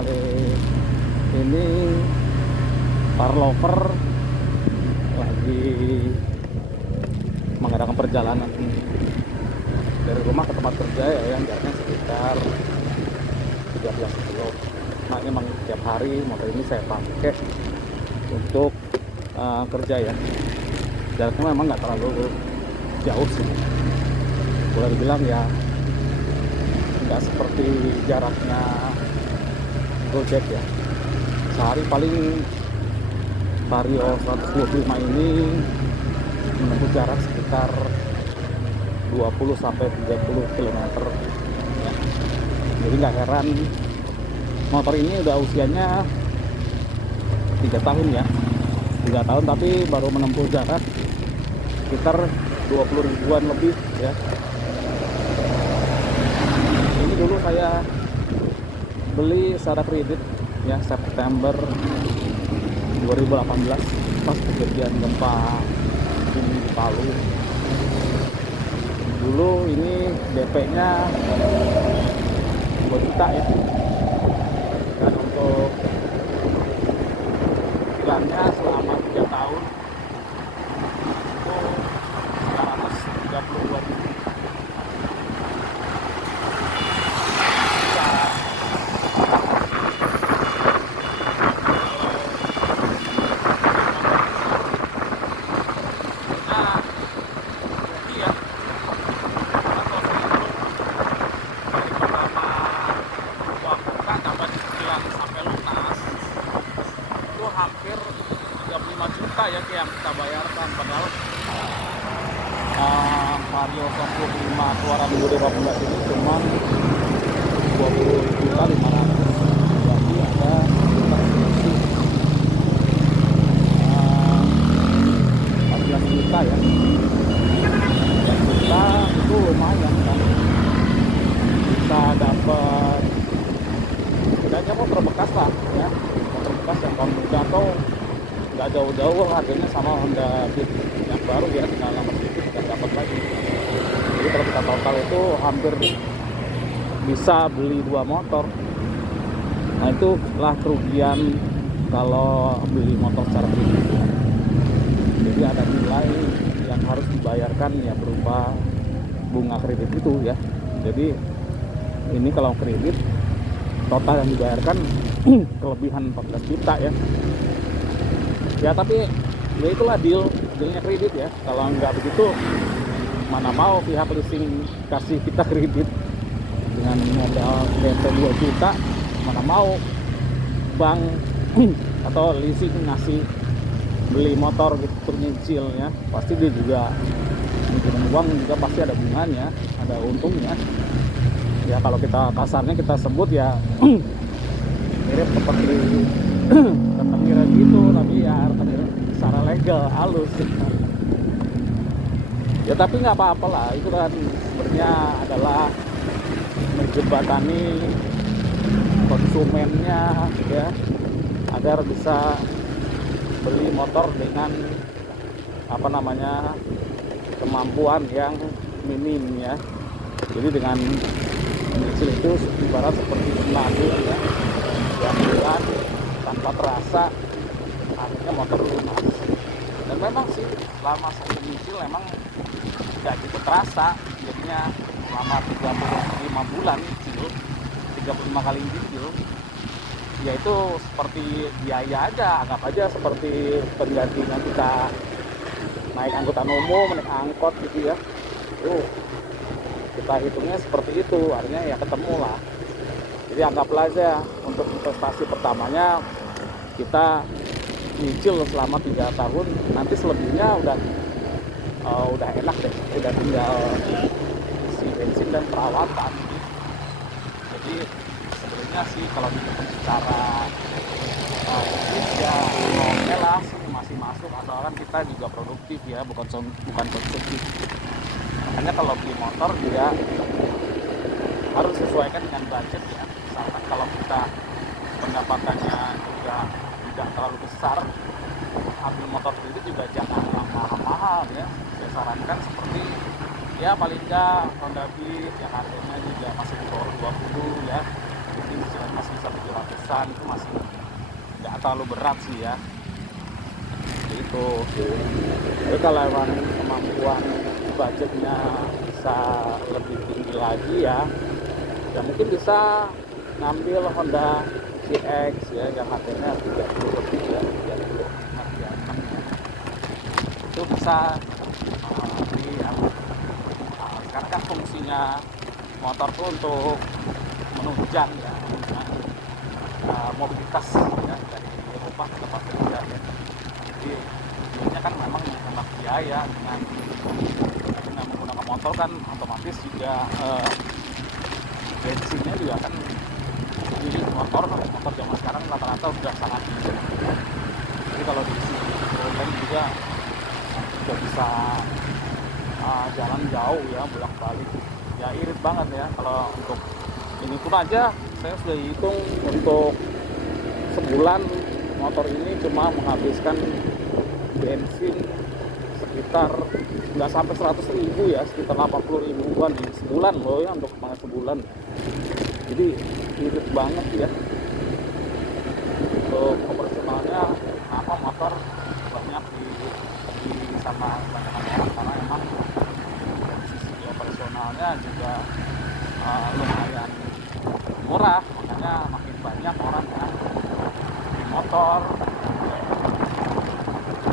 kali ini para lover lagi mengadakan perjalanan dari rumah ke tempat kerja ya, yang jaraknya sekitar 13 kilo. Nah, ini memang tiap hari motor ini saya pakai untuk kerja ya. Jaraknya memang nggak terlalu jauh sih, boleh dibilang ya nggak seperti jaraknya Gojek ya. Sehari paling Vario 125 ini menempuh jarak sekitar 20 sampai 30 km ya. Jadi nggak heran motor ini udah usianya 3 tahun ya, 3 tahun tapi baru menempuh jarak sekitar 20 ribuan lebih ya. Ini dulu saya beli secara kredit ya, September 2018 pas kejadian gempa bumi di Palu. Dulu ini DP-nya 2 juta ya, dan untuk cicilannya selama 3 tahun itu 932 ribu. Hampir 35 juta ya yang kita bayarkan, padahal Vario 125 keluaran 2015 ini cuma 20 juta 500. Jadi ada sekitar 14 juta ya. 14 juta itu lumayan kan, bisa dapat bedanya motor bekas lah ya, motor bekas yang tahun muda atau nggak jauh-jauh harganya sama Honda Beat yang baru ya, tinggal nomor sedikit kita dapat lagi. Jadi kalau kita total itu hampir bisa beli 2 motor. Nah, itulah kerugian kalau beli motor secara kredit. Jadi ada nilai yang harus dibayarkan ya berupa bunga kredit itu ya. Jadi ini kalau kredit total yang dibayarkan kelebihan 14 juta ya. Ya tapi ya itulah dealnya kredit ya. Kalau nggak begitu mana mau pihak leasing kasih kita kredit dengan modal DP 2 juta, mana mau bank atau leasing ngasih beli motor gitu nyicil ya. Pasti dia juga minjemin uang juga pasti ada bunganya, ada untungnya. Ya kalau kita kasarnya kita sebut ya mirip seperti terkira gitu, tapi ya secara legal halus ya. Tapi nggak apa-apa lah, itu kan sebenarnya adalah menjembatani konsumennya ya, agar bisa beli motor dengan kemampuan yang minim ya. Jadi dengan menyicil itu ibarat seperti menabung ya, yang bulan tanpa terasa akhirnya motor lunas. Dan memang sih selama saya menyicil memang tidak gitu terasa, jadinya selama 35 bulan nyicil, 35 kali nyicil ya itu seperti biaya aja, anggap aja seperti penggantinya kita naik angkutan umum, naik angkot gitu ya. Kita hitungnya seperti itu, artinya ya ketemu lah. Jadi anggaplah aja untuk investasi pertamanya kita nyicil selama 3 tahun, nanti selebihnya udah enak deh, udah tinggal isi bensin dan perawatan. Jadi sebenarnya sih kalau dihitung secara ya oke lah sih, masih masuk asalkan kita juga produktif ya, bukan konsumtif. Makanya kalau beli motor juga harus sesuaikan dengan budget ya. Misalkan kalau kita pendapatannya juga tidak terlalu besar, ambil motor kredit juga jangan yang mahal-mahal ya. Saya sarankan seperti ya paling nggak Honda Beat yang harganya juga masih di bawah 20 ya, mungkin masih bisa 700-an, itu masih nggak terlalu berat sih ya. Itu tapi kalau emang kemampuan budgetnya bisa lebih tinggi lagi ya mungkin bisa ngambil Honda CX ya yang harganya 30 lebih ya, 36 ya. Itu bisa karena kan fungsinya motor tuh untuk menunjang ya, mobilitas ya, dari rumah ke tempat kerja ya. Jadi sebenarnya kan memang menghemat biaya dengan menggunakan motor kan otomatis juga bensinnya juga kan di motor zaman sekarang rata-rata sudah sangat tinggi. Jadi kalau diisi bensin juga bisa jalan jauh ya, bolak-balik ya, irit banget ya. Kalau untuk ini pun aja saya sudah hitung untuk sebulan motor ini cuma menghabiskan bensin sekitar nggak sampai 100.000 ya, sekitar 80.000-an di sebulan loh ya, untuk sebulan. Jadi irit banget ya. Untuk operasionalnya apa motor banyak di sama banyak orang, karena emang dari sisi operasionalnya juga lumayan murah, makanya makin banyak orang yang di motor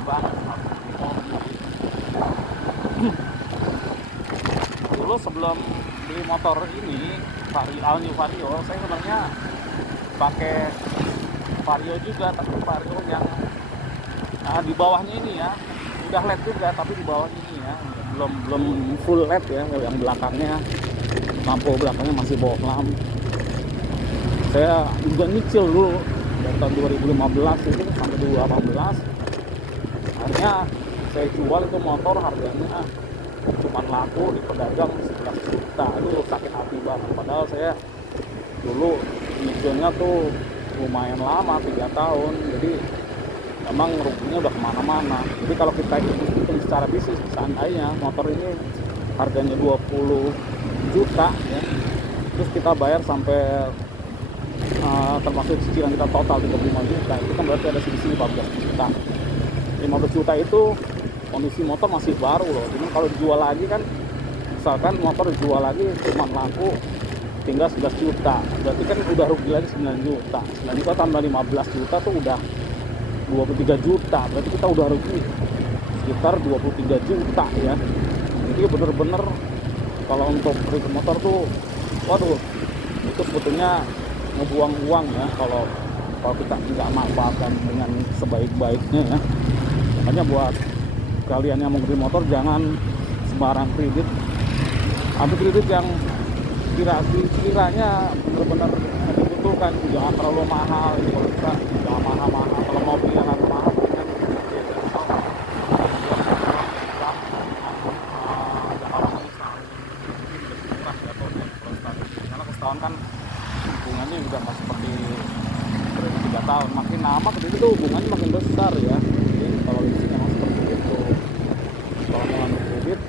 banget mobil. Dulu sebelum beli motor ini All New Vario, saya sebenarnya pakai Vario juga, tapi Vario yang di bawahnya ini ya, udah LED juga tapi di bawah ini ya, belum full LED ya, yang belakangnya lampu belakangnya masih bohlam. Saya juga nyicil dulu dari tahun 2015 itu sampai 2018. Akhirnya saya jual itu motor, harganya cuma laku di pedagang 11 juta. Itu sakit hati banget, padahal saya dulu nyicilnya tuh lumayan lama, 3 tahun. Jadi memang ruginya udah kemana-mana. Jadi kalau kita hitung secara bisnis, seandainya motor ini harganya 20 juta ya, terus kita bayar sampai termasuk cicilan kita total 35 juta, itu kan berarti ada selisih 15 juta. 15 juta itu kondisi motor masih baru loh. Jadi kalau dijual lagi kan, misalkan motor dijual lagi cuma laku tinggal 11 juta, berarti kan udah rugi lagi 9 juta. 9 juta tambah 15 juta tuh udah 23 juta, berarti kita udah rugi sekitar 23 juta ya. Jadi bener-bener kalau untuk beli motor tuh, waduh, itu sebetulnya ngebuang uang ya, kalau kita nggak manfaatkan dengan sebaik-baiknya ya. Makanya buat kalian yang mau beli motor, jangan sembarang kredit. Ambil kredit yang kiranya bener-bener dibutuhkan, jangan terlalu mahal. Kalau bisa jangan mahal-mahal. Kalau mau beli yang harus mahal, kan karena setahun kan hubungannya juga nggak seperti kredit 3 tahun. Makin lama kredit itu hubungannya makin besar ya. Jadi kalau di sini memang seperti itu. Kalau mau ambil kredit,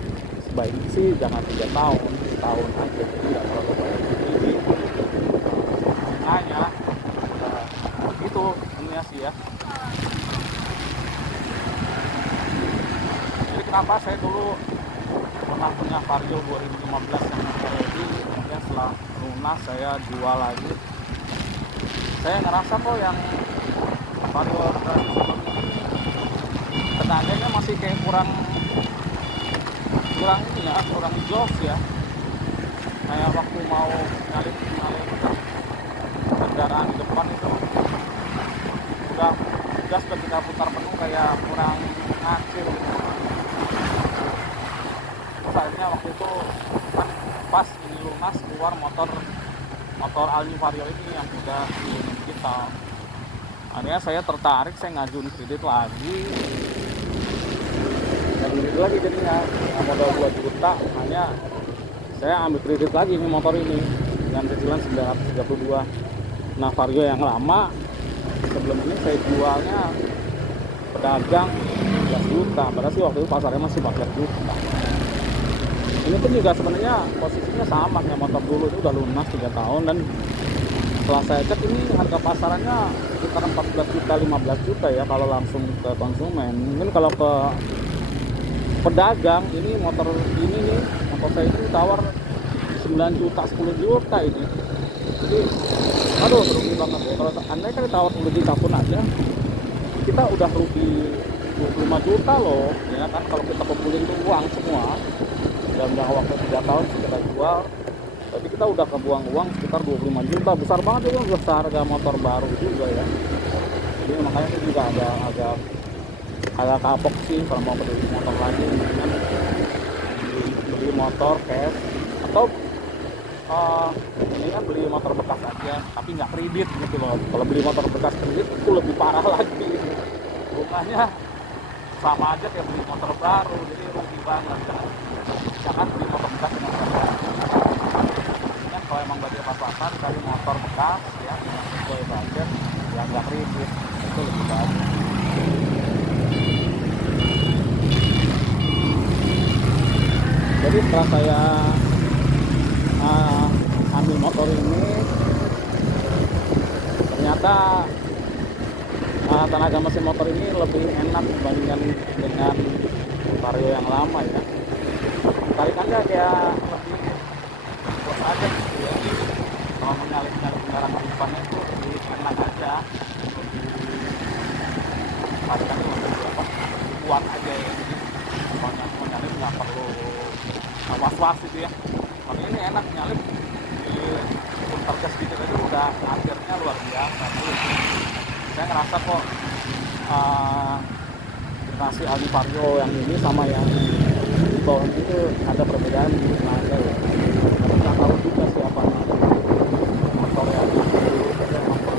sebaiknya sih jangan 3 tahun, setahun aja, jadi nggak terlalu banyak kredit. Hanya itu ininya sih ya. Jadi kenapa saya dulu pernah punya Vario 2015 yang ready, kemudian setelah lunas saya jual lagi. Saya ngerasa kok yang Vario sebelum ini tenaganya masih kayak kurang ini ya, kurang jos ya. Kayak waktu mau nyalip kendaraan di depan itu udah gas ketika putar penuh kayak kurang ngacir gitu. Terus akhirnya waktu itu kan pas ini lunas, keluar motor All New Vario ini yang udah digital. Akhirnya saya tertarik, saya ngajuin kredit lagi. Jadinya modal 2 juta, hanya saya ambil kredit lagi ini motor ini dengan cicilan 932. Nah, Vario yang lama sebelum ini saya jualnya pedagang 11 juta, padahal sih waktu itu pasarnya masih 14 juta. Ini pun juga sebenarnya posisinya sama kayak motor dulu, itu udah lunas 3 tahun dan setelah saya cek ini harga pasarannya sekitar 14 juta 15 juta ya kalau langsung ke konsumen. Mungkin kalau ke pedagang ini motor ini nih, motor saya ini tawar 9 juta 10 juta ini. Jadi aduh rugi banget ya. Kalau andai kan ditawar 10 juta pun aja kita udah rugi 25 juta loh ya kan, kalau kita kumpulin tuh uang semua dalam jangka waktu 3 tahun kita jual, tapi kita udah kebuang uang sekitar 25 juta. Besar banget itu, besar harga motor baru juga ya. Jadi makanya itu juga agak kapok sih kalau mau beli motor lagi, kan beli motor cash atau ini kan beli motor bekas aja tapi nggak kredit gitu loh. Kalau beli motor bekas kredit itu lebih parah lagi, bunganya sama aja kayak beli motor baru, jadi rugi banget kan. Jangan beli motor bekas dengan harga kan, kalau emang budget pas-pasan cari motor bekas ya sesuai budget yang nggak kredit, itu lebih bagus. Jadi setelah saya ambil motor ini, ternyata tenaga mesin motor ini lebih enak dibandingkan dengan Vario yang lama ya. Tarikannya kayak lebih bos aja gitu ya. Kalau menyalip-nyalip kendaraan depannya itu lebih enak aja, tarikannya lebih kuat aja ya. Jadi kalau menyalip nggak perlu was-was gitu ya. Kalau ini enak nyalip di terkes gitu aja udah akhirnya luar biasa. Saya ngerasa kok generasi Aldi Vario yang ini sama yang di bawah itu ada perbedaan di ada ya. Tapi nggak tahu juga siapa motor yang dulu ada motor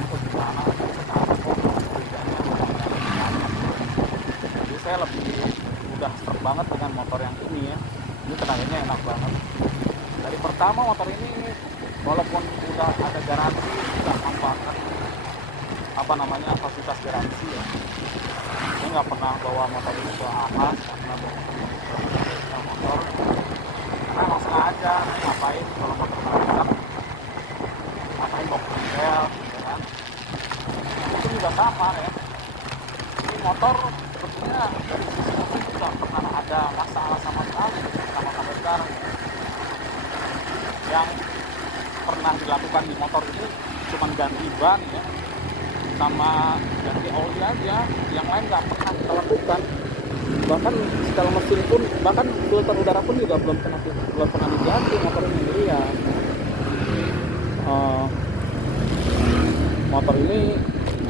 itu gimana sekarang kok bedanya lumayan. Jadi saya lebih udah serem banget dengan motor yang ini ya. Ini tenaganya enak banget. Dari pertama motor ini walaupun udah ada garansi, udah manfaatkan fasilitas garansi ya. Saya nggak pernah bawa motor ini ke AHAS, karena bawa motor karena emang sengaja ngapain kalau motor rusak, ngapain bawa ke bengkel ya kan. Itu juga sama ya, ini motor sepertinya dari sisi mesin juga pernah ada masalah sama sekali sampai sekarang. Yang pernah dilakukan di motor ini cuma ganti ban ya sama ganti oli aja, yang lain nggak pernah kita lakukan. Bahkan setel mesin pun, bahkan filter udara pun juga belum pernah diganti motor ini. Jadi ya motor ini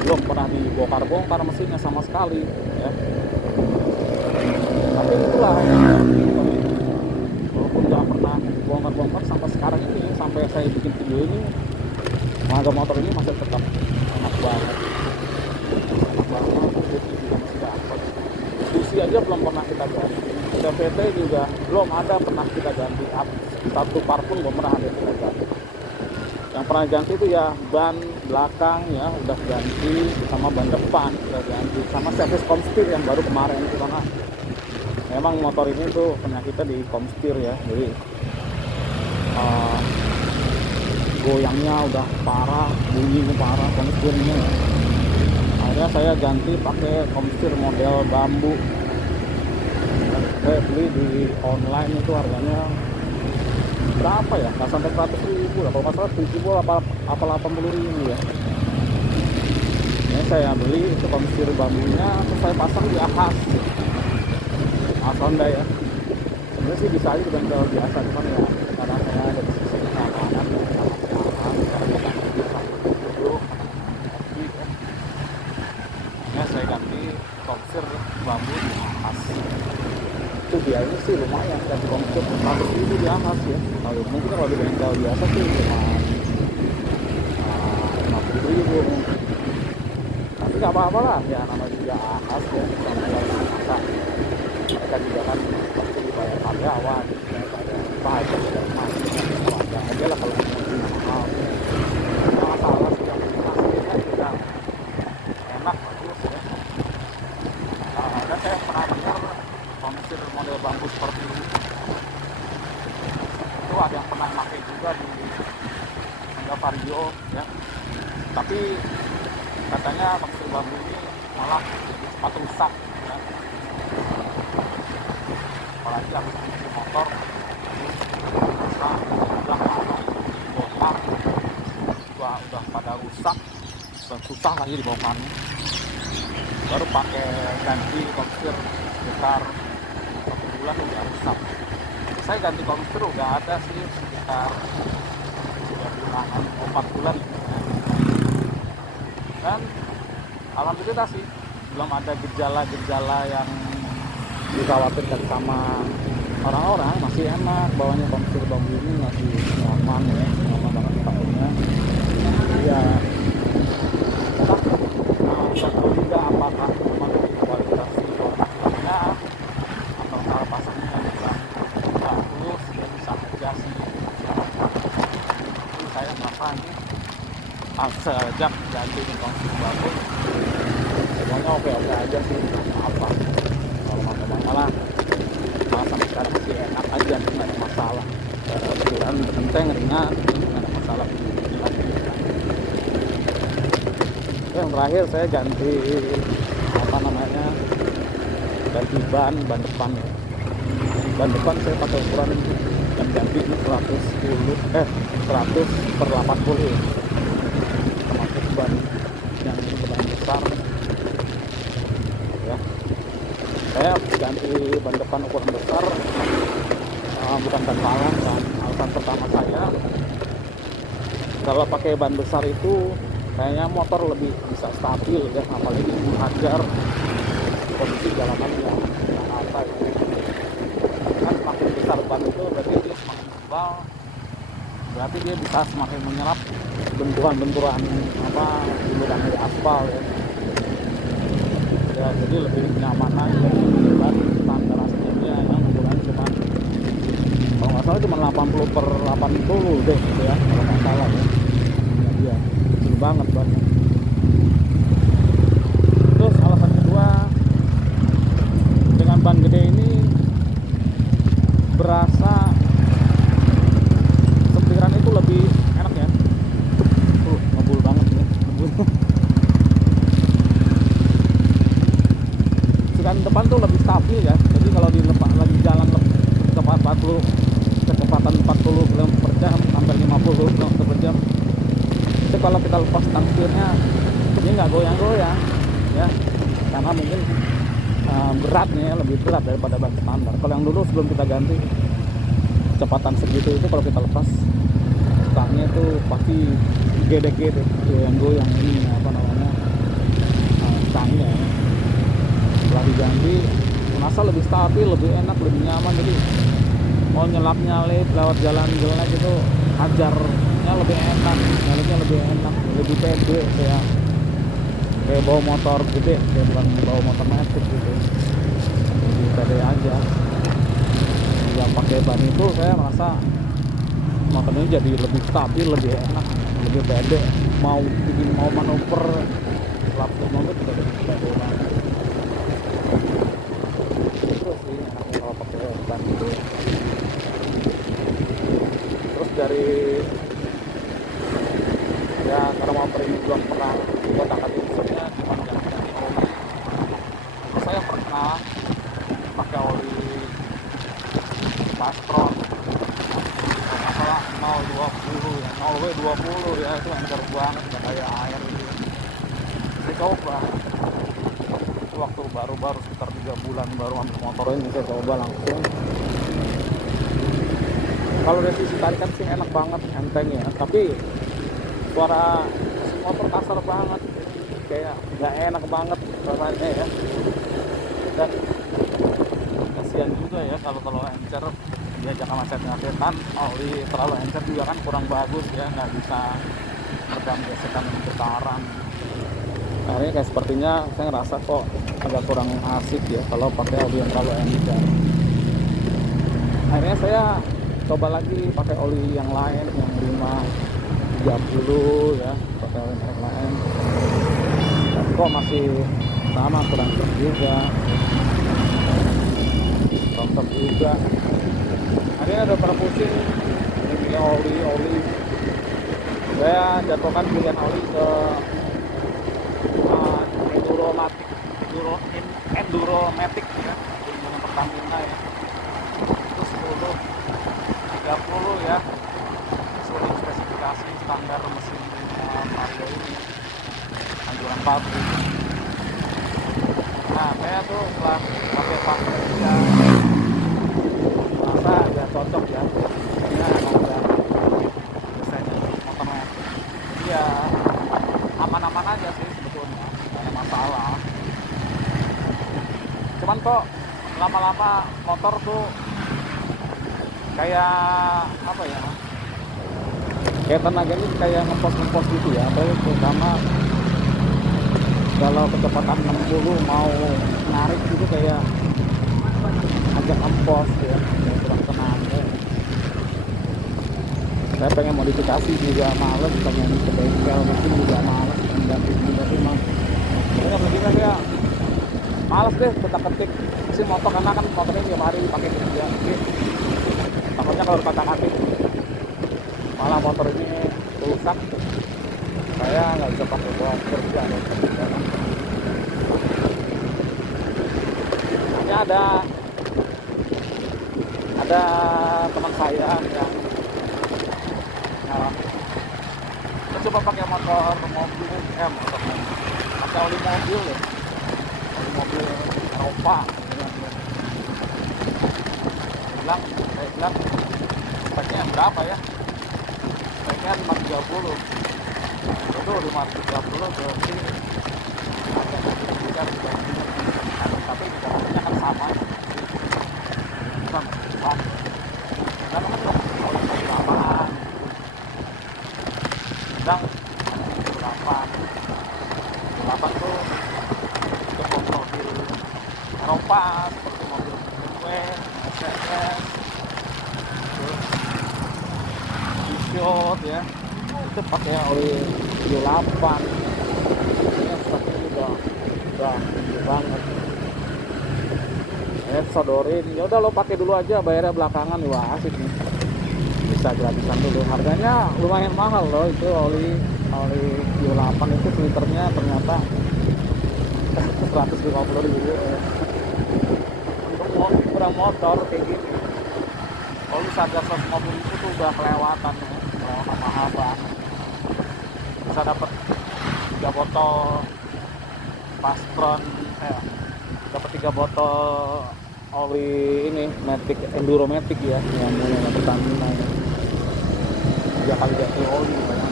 belum pernah dibongkar mesinnya sama sekali ya. Tapi itulah walaupun nggak pernah bongkar sampai sekarang ini, sampai saya bikin video ini, harga motor ini masih tetap enak banget, busi juga masih dapat. Busi aja belum pernah kita ganti, CVT juga belum ada pernah kita ganti, satu part pun belum pernah ada kita ganti. Yang pernah ganti itu ya ban belakang ya udah ganti, sama ban depan udah ganti, sama servis komstir yang baru kemarin itu, karena memang motor ini tuh penyakitnya di komstir ya. Jadi goyangnya udah parah, bunyinya parah komstirnya ya. Akhirnya saya ganti pakai komstir model bambu. Saya beli di online itu harganya berapa ya, nggak sampai 100.000 lah kalau nggak salah, 70 apa 80.000 ya. Ini saya beli itu komstir bambunya, terus saya pasang di AHAS Honda ya. Sebenarnya sih bisa aja dengan bengkel biasa, cuman ya karena saya ada di sisi keamanan ya saya ganti komstir bambu di AHAS. Itu biayanya sih lumayan, ganti komstir 100.000 di AHAS ya. Kalau mungkin kalau di bengkel biasa sih cuma 50.000, tapi nggak apa-apa lah ya, namanya juga AHAS ya, masa mereka juga kan pasti dibayar karyawan, dibayar pajak dan macam-macam. Ada aja lah kalau mau mahal. Nggak masalah sih, yang hasilnya juga enak bagus ya. Dan saya pernah dengar komstir model bambu seperti ini itu ada yang pernah pakai juga di ada Vario ya, tapi katanya komputer bambu ini malah cepat rusak ya. Apalagi habis cuci motor rusak, botak udah pada rusak dan susah lagi dibongkarnya. Baru pakai ganti komputer sekitar 1 bulan udah rusak. Saya ganti komputer udah ada sih sekitar 3 bulanan, 4 bulan ya. Dan alhamdulillah sih belum ada gejala-gejala yang dikhawatirkan sama orang-orang. Masih enak bawanya komputer bambu ini, masih nyaman ya, nyaman banget pakainya ya. Kita tahu juga apakah memang kualitas kontaknya atau cara pasangnya juga bagus ya, bisa aja sih. Jadi saya merasa ini sejak ganti di komputer bambu semuanya oke-oke aja sih, apa kalau makanya lah sampai sekarang masih enak aja, nggak ada masalah. Kebetulan enteng ringan, nggak ada masalah. Yang terakhir saya ganti ganti ban depan ya. Ban depan saya pakai ukuran dan ganti 100/80 ya. Termasuk ban yang lebih besar ya. Saya ganti ban depan ukuran besar bukan tanpa alasan. Alasan pertama saya, kalau pakai ban besar itu kayaknya motor lebih bisa stabil ya, apalagi menghajar kondisi jalanan yang rata itu. Kan semakin besar ban itu berarti dia semakin tebal, berarti dia bisa semakin menyerap benturan-benturan di medan aspal ya. Ya jadi lebih nyaman aja dibanding standar aslinya yang ukuran cuma, kalau nggak salah cuma 80/80 deh gitu ya, kalau nggak salah ya. Dia kecil banget bannya. Terus alasan kedua, dengan ban gede ini berasa setiran itu lebih enak ya. Ngebul banget nih, ngebul. Sekan depan tuh lebih stabil ya. Jadi kalau lagi jalan kecepatan 40 km/jam sampai 50 km/jam, itu kalau kita lepas tangkirnya ini nggak goyang-goyang ya, karena mungkin beratnya lebih berat daripada ban standar. Kalau yang dulu sebelum kita ganti kecepatan segitu itu, kalau kita lepas stangnya itu pasti gede-gede goyang-goyang ini stangnya ya. Setelah diganti merasa lebih stabil, lebih enak, lebih nyaman. Jadi mau nyelap-nyalip lewat jalan jelek itu hajarnya lebih enak, nyalipnya lebih enak, lebih pede kayak bawa motor gede, kayak bukan bawa motor metik gitu, lebih pede aja. Yang pakai ban itu saya merasa motornya jadi lebih stabil, lebih enak, lebih pede, mau manuver lap mobil juga lebih pede banget. Terus sih enaknya kalau pakai ban itu. Terus dari ya karena mau belum pernah buat angkat ususnya gimana ganti oli. Saya pernah pakai oli Pastron masalah 020 ya, 0W20 ya, itu encer banget, gak kayak air gitu. Saya coba itu waktu baru sekitar 3 bulan baru ambil motor ini, saya coba langsung. Kalau dari sisi tarikan sih enak banget, enteng ya, tapi suara motor kasar banget, kayak nggak enak banget rasanya ya. Dan kasihan juga ya kalau encer dia jangan macet-macetan, oli terlalu encer juga kan kurang bagus ya, nggak bisa redam gesekan putaran. Akhirnya kayak sepertinya saya ngerasa kok agak kurang asik ya kalau pakai oli yang terlalu encer. Akhirnya saya coba lagi pakai oli yang lain, yang 530 ya, pakai oli yang lain. Tapi kok masih sama, kurang serp juga, rongsok juga. Akhirnya udah pernah pusing ini oli Saya jatuhkan pilihan oli ke Enduromatic, Enduromatic ya, dengan Pertamina ya. Itu 10 30 ya, sesuai spesifikasi standar mesin Vario ini, anjuran pabrik. Nah, saya tuh setelah pakai pakai ya, merasa agak cocok ya, karena ada desainnya motornya. Iya, aman-aman aja sih sebetulnya, nggak ada masalah. Cuman kok lama-lama motor tuh kayak apa ya, kayak tenaganya kayak ngempos gitu ya, apalagi terutama kalau kecepatan 60 mau narik gitu kayak agak ngempos ya, kurang tenaga. Saya pengen modifikasi juga males, pengen ke bengkel mungkin juga males, ganti tapi emang saya males deh ketik mesin motor, karena kan motornya tiap hari dipakai kerja. Jadi takutnya kalau dipakai malah motor ini rusak, saya nggak bisa pakai buat kerja. Ini ada teman saya yang coba pakai motor mobil, pakai oli mobil ya, oli mobil Eropa. Saya bilang speknya berapa ya? Speknya 530. Itu 530 berarti harganya juga tapi harganya kan sama. Sama. Dan kan oli apaan? Sedang 8 tuh untuk mobil Eropa seperti mobil BMW, Mercedes, ya, itu pakai oli 78. Ini speknya juga udah tinggi banget. Sodorin, ya udah lo pakai dulu aja, bayarnya belakangan. Wah, asik nih, bisa gratisan dulu. Harganya lumayan mahal loh, itu oli 78 itu liternya ternyata 150.000 untuk ukuran motor kayak gini. Kalau harga 150 itu tuh udah kelewatan ya, mahal banget. Bisa dapat 3 botol Pastron, dapat 3 botol oli ini Matic, Enduromatic ya, yang punya Pertamina ya. 3 kali ganti oli banyak.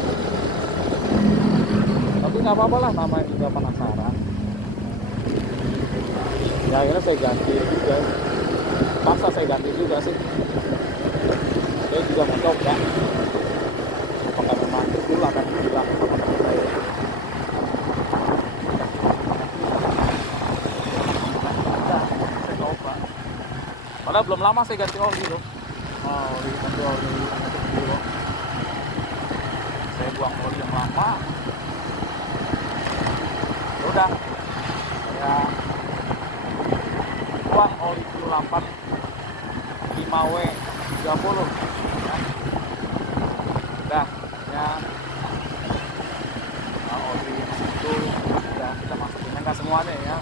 Tapi nggak apa-apa lah, namanya juga penasaran. Ya akhirnya saya ganti juga, paksa saya ganti juga sih. Saya juga mau coba apakah memang betul akan bilang sama teman saya. Padahal belum lama saya ganti oli loh. Oli biru. Saya buang oli yang lama. Udah, saya buang oli 78 5W 30. Udah, ya. Oli itu udah kita masukin, enggak semuanya ya.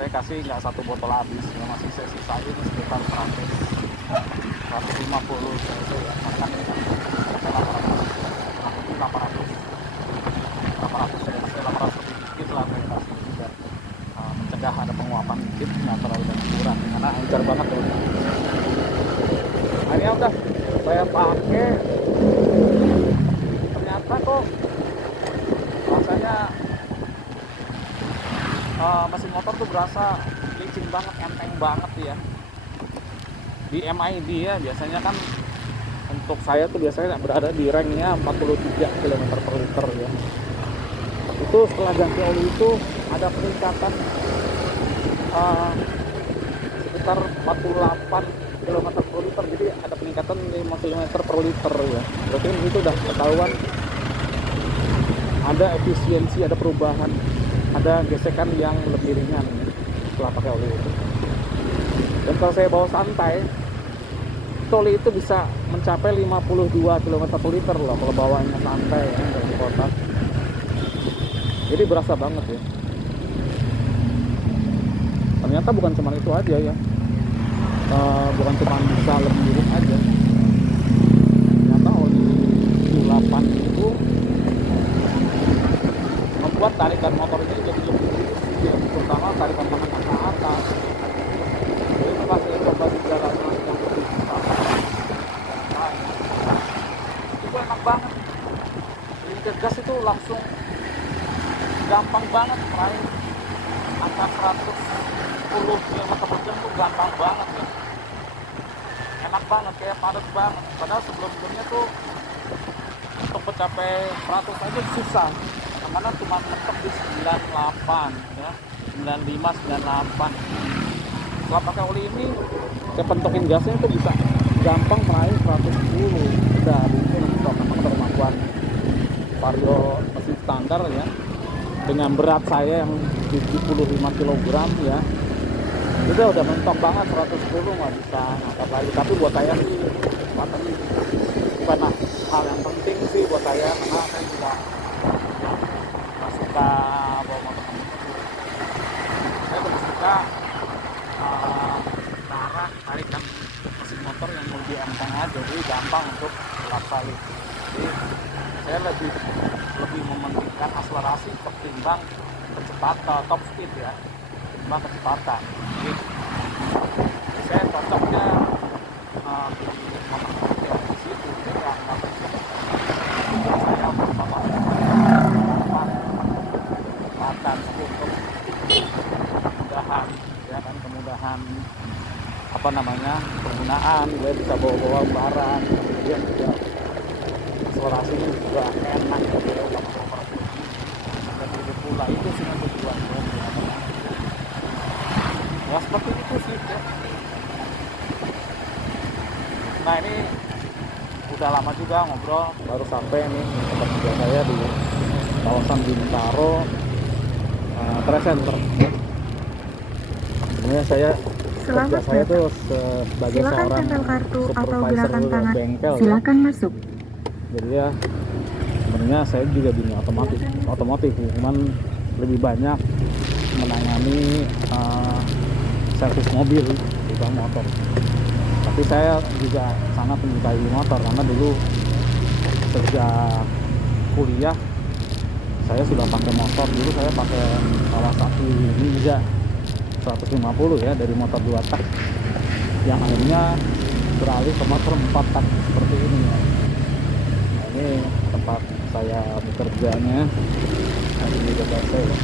Saya kasih nggak 1 botol habis ya, masih saya sisain sekitar 150 itu ya, makan ini kan 800 lebih dikit lah saya kasih juga, mencegah ada penguapan dikit, nggak terlalu banyak kurang karena encer banget tuh. Nah, ini udah saya pakai, ternyata kok rasanya mesin motor tuh berasa licin banget, enteng banget ya. Di MID ya, biasanya kan untuk saya tuh biasanya berada di ranknya 43 km per liter ya. Itu setelah ganti oli itu ada peningkatan sekitar 48 km per liter, jadi ada peningkatan 5 km per liter ya. Berarti itu udah ketahuan ada efisiensi, ada perubahan, ada gesekan yang lebih ringan setelah pakai oli itu. Dan kalau saya bawa santai oli itu bisa mencapai 52 km per liter loh kalau bawanya santai ya dari kota. Jadi berasa banget ya. Ternyata bukan cuma itu aja ya. Bukan cuma bisa lebih irit aja. Ternyata oli Q8 itu membuat tarikan motor ini jadi lebih irit ya, terutama tarikan menengah ke atas. Jadi pas saya coba di jalan yang lebih itu enak banget. Jadi gas itu langsung gampang banget meraih angka 110 km per jam tuh gampang banget ya. Enak banget, kayak padat banget. Padahal sebelum-sebelumnya tuh untuk mencapai 100 aja susah. Karena cuma mentok di 98 ya. 95, 98. Setelah pakai oli ini, kepentokin gasnya itu bisa gampang meraih 110. Udah, itu mentok. Memang kemampuan vario mesin standar ya. Dengan berat saya yang 75 kg ya, itu udah mentok banget 110 nggak bisa ngangkat lagi. Tapi buat saya sih ini bukan hal yang penting sih buat saya, karena saya juga nggak suka bawa motor. Saya lebih suka cara tarikan mesin motor yang lebih enteng aja, jadi gampang untuk dilaksanakan. Jadi saya lebih mementingkan akselerasi ketimbang kecepatan, top speed ya, ketimbang kecepatan. Jadi saya cocoknya di situ. Jadi saya bersama kecepatan untuk kemudahan ya kan, kemudahan penggunaan, dia bisa bawa barang, kemudian juga akselerasinya juga enak gitu ya, dan itu pula itu sih tujuannya ya, seperti itu sih ya. Nah ini udah lama juga ngobrol, baru sampai nih tempat kerja saya di kawasan Bintaro Trade Center. Sebenarnya saya kerja saya tuh sebagai seorang supervisor bengkel. Silakan masuk. Jadi ya sebenarnya saya juga di otomotif, cuman lebih banyak menangani servis mobil bukan motor. Tapi saya juga sangat menyukai motor karena dulu sejak kuliah saya sudah pakai motor. Dulu saya pakai Kawasaki Ninja 150 ya, dari motor 2 tak yang akhirnya beralih ke motor 4 tak seperti ini ya. Nah, ini tempat saya bekerjanya di dekat saya.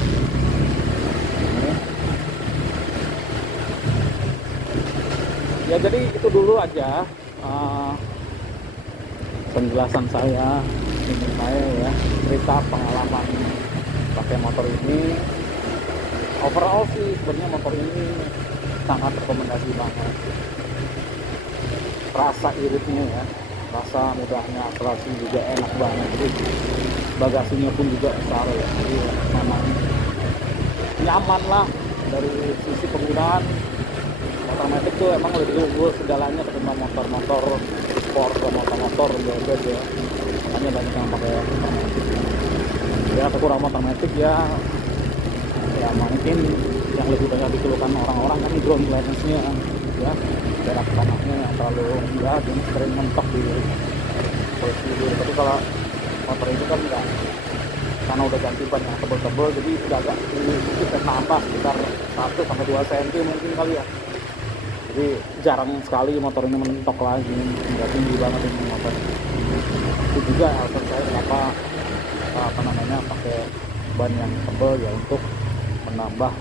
Ya jadi itu dulu aja penjelasan saya, ini saya ya, cerita pengalaman pakai motor ini. Overall sih sebenarnya motor ini sangat rekomendasi banget. Rasa iritnya ya, rasa mudahnya, akselerasi juga enak banget. Jadi bagasinya pun juga besar ya, jadi memang nyaman lah. Dari sisi penggunaan, motor matic tuh emang lebih unggul segalanya ketimbang motor-motor sport atau motor-motor biasa ya. Makanya banyak yang pakai motor matic. Ya kekurangan motor matic ya mungkin yang lebih banyak dikeluhkan orang-orang kan ground clearance-nya ya, jarak tanahnya yang terlalu rendah dan sering mentok di posisi dulu. Tapi kalau motor itu kan enggak, karena udah ganti ban yang tebel-tebel, jadi udah agak sedikit nambah sekitar 1-2 cm mungkin kali ya. Jadi jarang sekali motor ini mentok lagi, nggak tinggi banget ini motor. Itu juga alasan saya kenapa pakai ban yang tebel ya, untuk menambah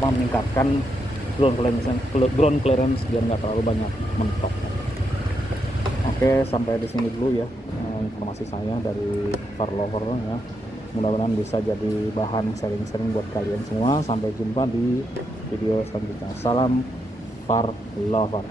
meningkatkan ground clearance biar nggak terlalu banyak mentok. Oke, sampai di sini dulu ya informasi saya dari car lover ya. Mudah-mudahan bisa jadi bahan sharing-sharing buat kalian semua. Sampai jumpa di video selanjutnya. Salam car lover.